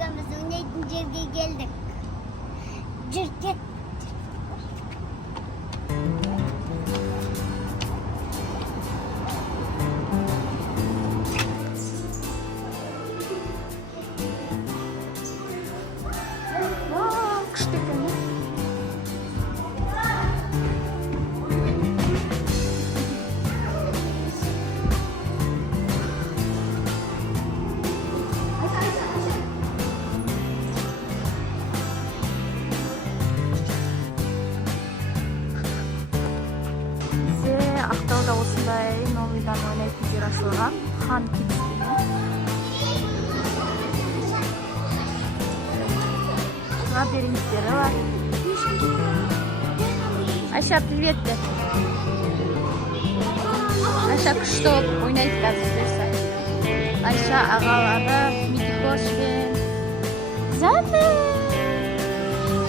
Өзгemiz oynayın жерге geldik. Cırket. Күшті екен. Ақтауда осындай новыйдан ойнайтын жер ашылған. Хан Kids деген. Лабиринттері бар. Айша, привет де. Айша күшті болып ойнайды қазір дерсі. Айша ағалары, Мидикош бен Зәді.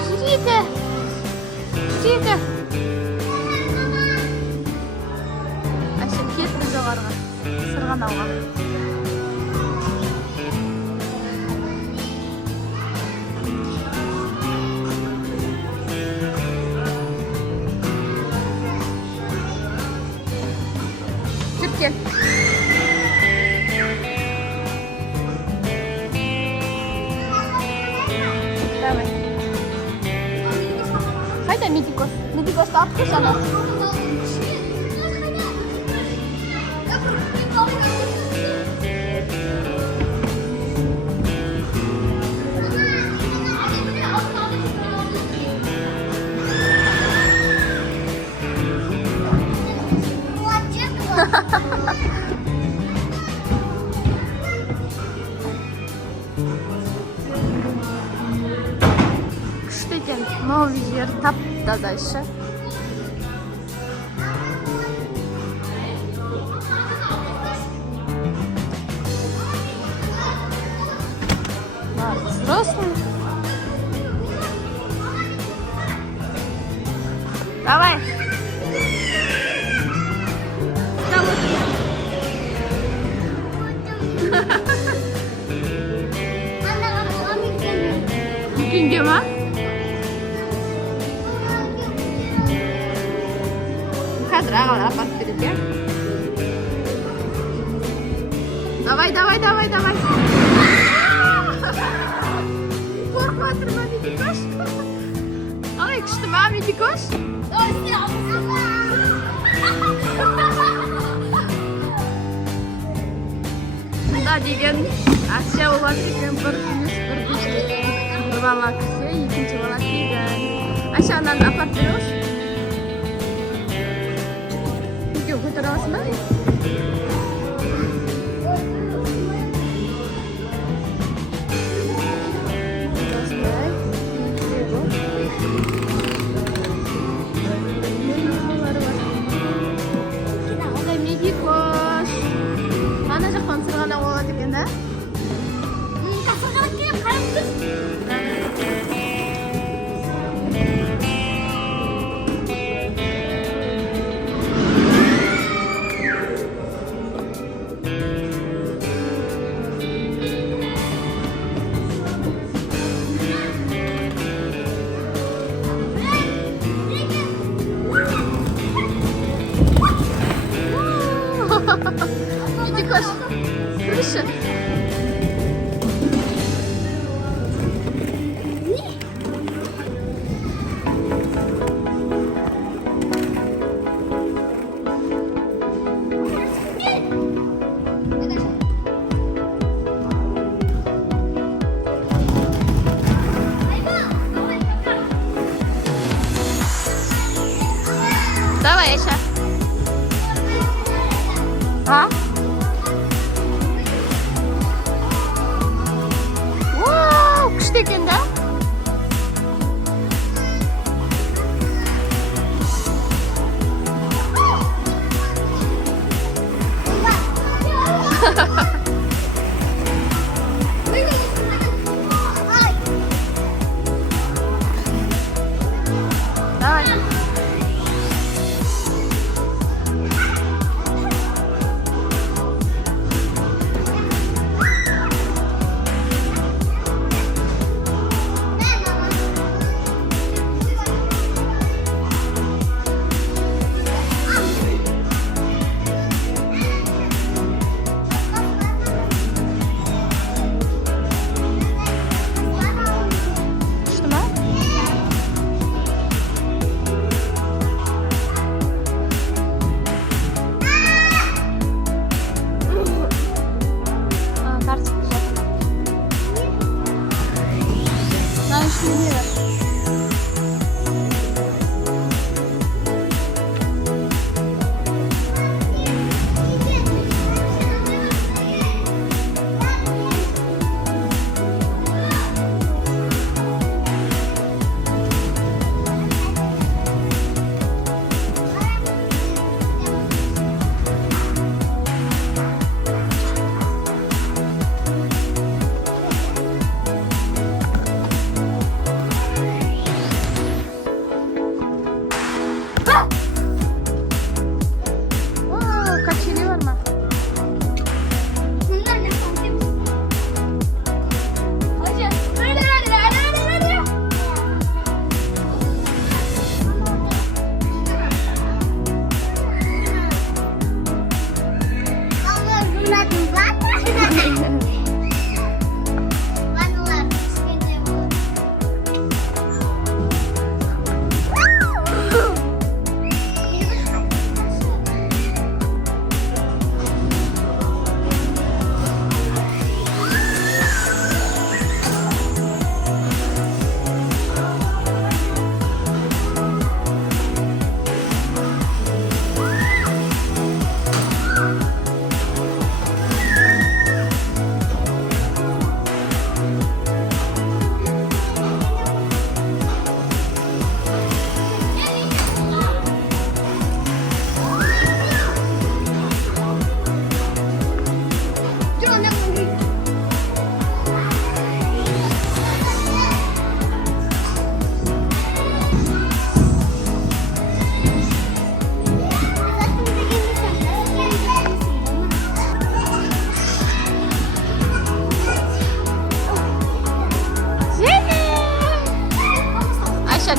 Жүреді. Жүреді. Айша кетті жоғарға. Сырғанауға. Жүріп кел. Давай. Қайда Мидикос? Мидикосты алып қойшы ана. Күшті екен, новый жер тап-таза еще. Взрослый. Давай. Мекенге ма? Қазір ағалар апарып береді, иә? Давай. Қорқып жатыр ма Мидикош? Қалай күшті ма Мидикош? Мында деген Асия болады екен, бір күміс, бір күшті. Бір бала кісі, екінші бала тегін. Айша, ананы апарып беріңіз. Видео көтер аласың ба? Мидикош. Ана жақтан сырғанау болады екен, да? Сырғанап келіп қарап тұр.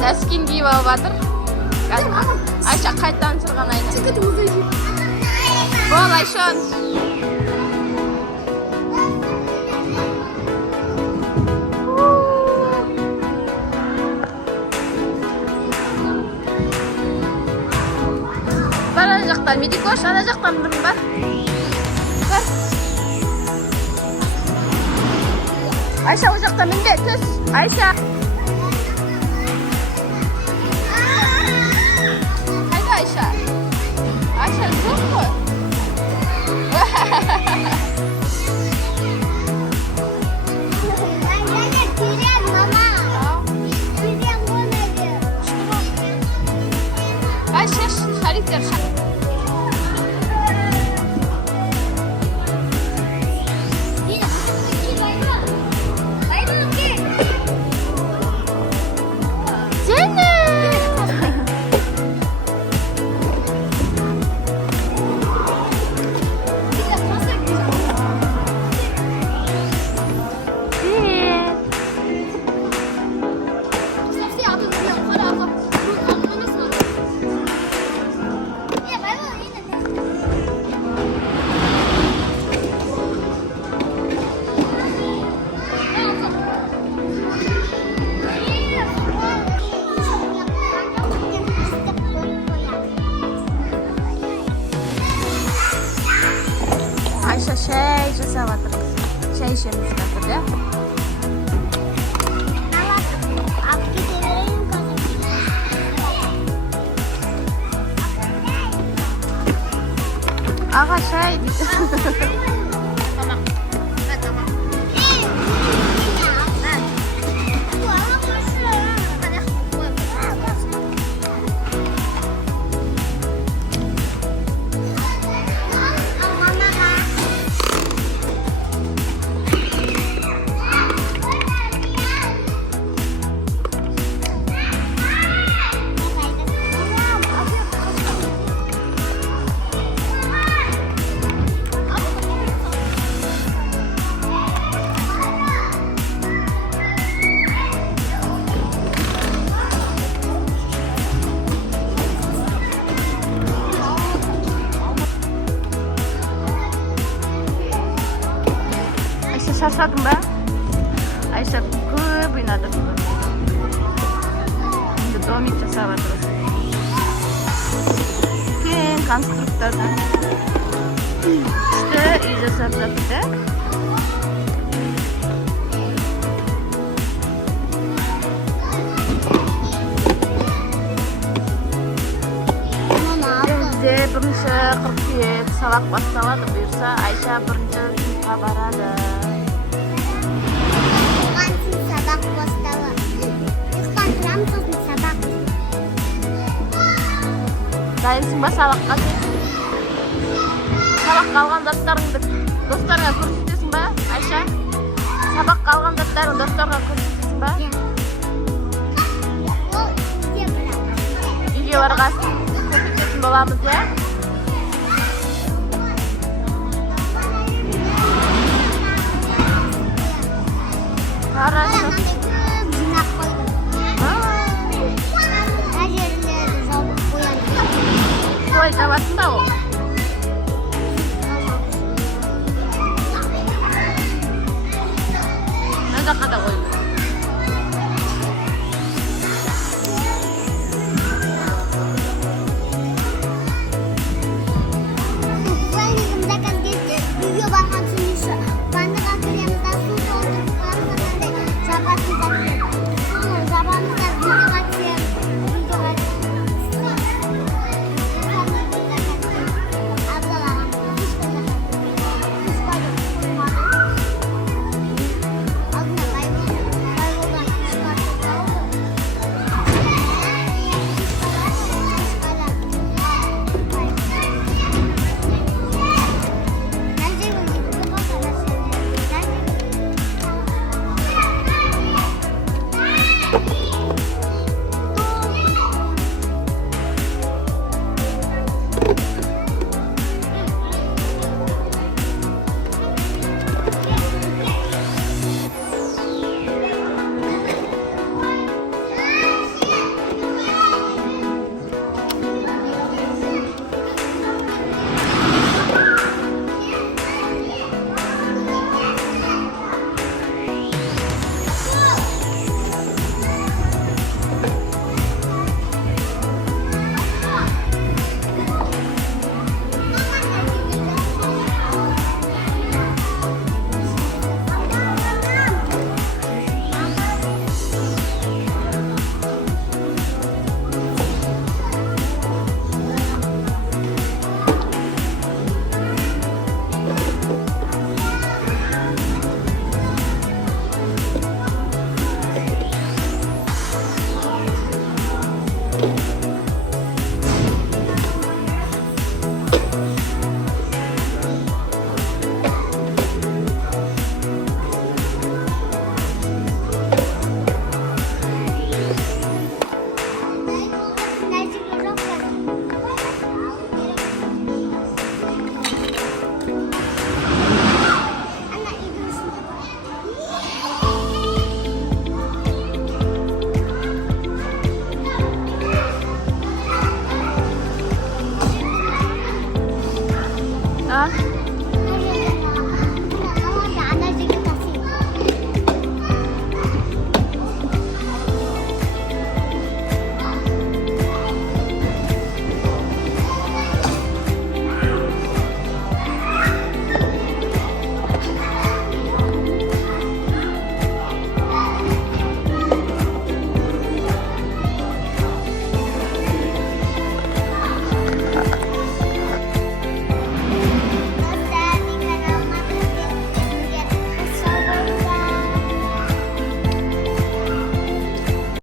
нәскин киіп алып жатыр. Айша қайтадан сырғанайды. Бол, Айшон. Бар ана жақтан, Медикош, ана жақтан бұрын бар. Бар. Айша, о жақтан мінбе, түс. Айша. Қайда Айша? Айша, жоқ қой. Айша, шариктер шақ. Ayşe şey жасап жатыр. Шай ішеміз қазір, да? Аға шай дейді. Шаршадың ба? Айша көп ойнады. Енді домик жасап жатырмыз. Үлкен конструктордан күшті үй жасап жатыр, да? Енді бірінші қыркүйек сабақ басталады бұйырса, Айша бірінші сыныпқа барады. Дайынсың ба сабаққа? Сабаққа алған заттарыңды достарға көрсетесің ба, Айша? Сабаққа алған заттарыңды достарға көрсетесің ба? Үйге барған көрсететін боламыз, я? Хорошо. Ой, жабасың да ол. Мына жаққа да қойды.